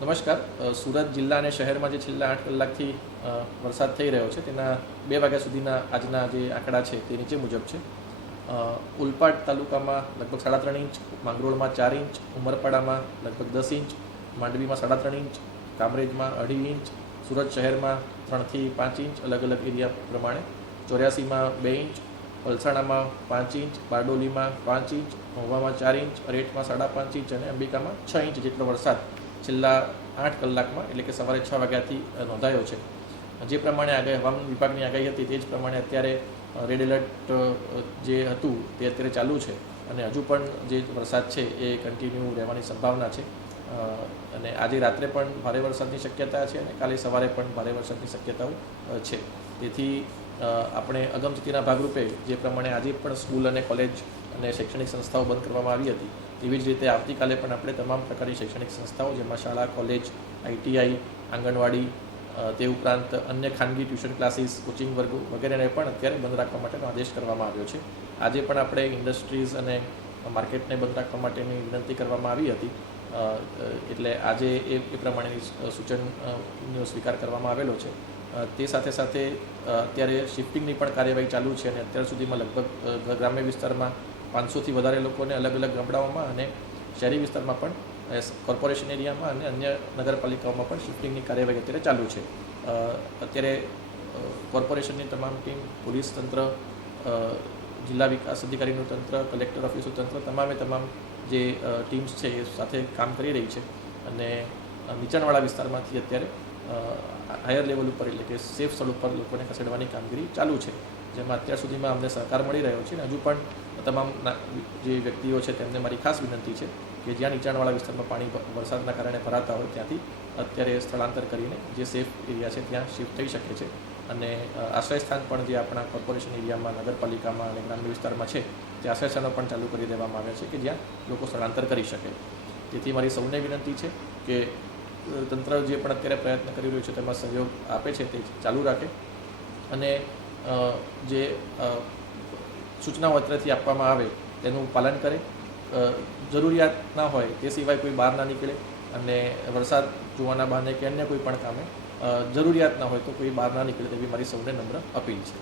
નમસ્કાર. સુરત જિલ્લા અને શહેરમાં જે છેલ્લા 8 કલાકથી વરસાદ થઈ રહ્યો છે તેના 2 વાગ્યા સુધીના આજના જે આંકડા છે તે નીચે મુજબ છે. ઉલપાડ તાલુકામાં લગભગ 3.5 ઇંચ, માંગરોળમાં 4 ઇંચ, ઉમરપાડામાં લગભગ 10 ઇંચ, માંડવીમાં 3.5 ઇંચ, કામરેજમાં 2.5 ઇંચ, સુરત શહેરમાં 3 થી 5 ઇંચ અલગ અલગ એરિયા પ્રમાણે, ચોર્યાસીમાં 2 ઇંચ, વલસાડામાં 5 ઇંચ, બારડોલીમાં 5 ઇંચ, મહુવામાં 4 ઇંચ, અરેઠમાં 5.5 ઇંચ અને અંબિકામાં 6 ઇંચ જેટલો વરસાદ છેલ્લા 8 કલાકમાં એટલે કે સવારે 6 વાગ્યાથી નોંધાયો છે. જે પ્રમાણે હવામાન વિભાગની આગાહી હતી તે જ પ્રમાણે અત્યારે રેડ એલર્ટ જે હતું તે અત્યારે ચાલુ છે અને હજુ પણ જે વરસાદ છે એ કન્ટિન્યુ રહેવાની સંભાવના છે. અને આજે રાત્રે પણ ભારે વરસાદની શક્યતા છે અને કાલે સવારે પણ ભારે વરસાદની શક્યતાઓ છે. તેથી આપણે અગમચેતીના ભાગરૂપે જે પ્રમાણે આજે પણ સ્કૂલ અને કોલેજ અને શૈક્ષણિક સંસ્થાઓ બંધ કરવામાં આવી હતી તેવી જ રીતે આવતીકાલે પણ આપણે તમામ પ્રકારની શૈક્ષણિક સંસ્થાઓ જેમાં શાળા, કોલેજ, આઈટીઆઈ, આંગણવાડી તે ઉપરાંત અન્ય ખાનગી ટ્યુશન ક્લાસીસ, કોચિંગ વર્ગો વગેરેને પણ અત્યારે બંધ રાખવા માટેનો આદેશ કરવામાં આવ્યો છે. આજે પણ આપણે ઇન્ડસ્ટ્રીઝ અને માર્કેટને બંધ રાખવા માટેની વિનંતી કરવામાં આવી હતી. એટલે આજે એ પ્રમાણેની સૂચનનો સ્વીકાર કરવામાં આવેલો છે. તે સાથે સાથે અત્યારે શિફ્ટિંગની પણ કાર્યવાહી ચાલુ છે અને અત્યાર સુધીમાં લગભગ ગ્રામ્ય વિસ્તારમાં 500થી વધારે લોકોને અલગ અલગ ગામડાઓમાં અને શહેરી વિસ્તારમાં પણ કોર્પોરેશન એરિયામાં અને અન્ય નગરપાલિકાઓમાં પણ શિફ્ટિંગની કાર્યવાહી અત્યારે ચાલુ છે. અત્યારે કોર્પોરેશનની તમામ ટીમ, પોલીસ તંત્ર, જિલ્લા વિકાસ અધિકારીનું તંત્ર, કલેક્ટર ઓફિસનું તંત્ર તમામ જે ટીમ્સ છે એ સાથે કામ કરી રહી છે અને નીચાણવાળા વિસ્તારમાંથી અત્યારે હાયર લેવલ ઉપર એટલે કે સેફ સ્થળ ઉપર લોકોને ખસેડવાની કામગીરી ચાલુ છે, જેમાં અત્યાર સુધીમાં અમને સહકાર મળી રહ્યો છે. અને હજુ પણ તમામ જે વ્યક્તિઓ છે તેમને મારી ખાસ વિનંતી છે કે જ્યાં નીચાણવાળા વિસ્તારમાં પાણી વરસાદના કારણે ભરાતા હોય ત્યાંથી અત્યારે સ્થળાંતર કરીને જે સેફ એરિયા છે ત્યાં શિફ્ટ થઈ શકે છે. અને આશ્રય સ્થાન પણ જે આપણા કોર્પોરેશન એરિયામાં, નગરપાલિકામાં અને ગ્રામ્ય વિસ્તારમાં છે તે આશ્રય સ્થાનો પણ ચાલુ કરી દેવામાં આવ્યા છે કે જ્યાં લોકો સ્થળાંતર કરી શકે. તેથી મારી સૌને વિનંતી છે કે તંત્ર જે પણ અત્યારે પ્રયત્ન કરી રહ્યું છે તેમાં સહયોગ આપે છે તે ચાલુ રાખે અને જે સૂચનાઓ અત્રેથી આપવામાં આવે તેનું પાલન કરે. જરૂરિયાત ના હોય તે સિવાય કોઈ બહાર ના નીકળે અને વરસાદ જોવાના બહાને કે અન્ય કોઈ પણ કામે જરૂરિયાત ના હોય તો કોઈ બહાર ના નીકળે તેવી મારી સૌને નમ્ર અપીલ છે.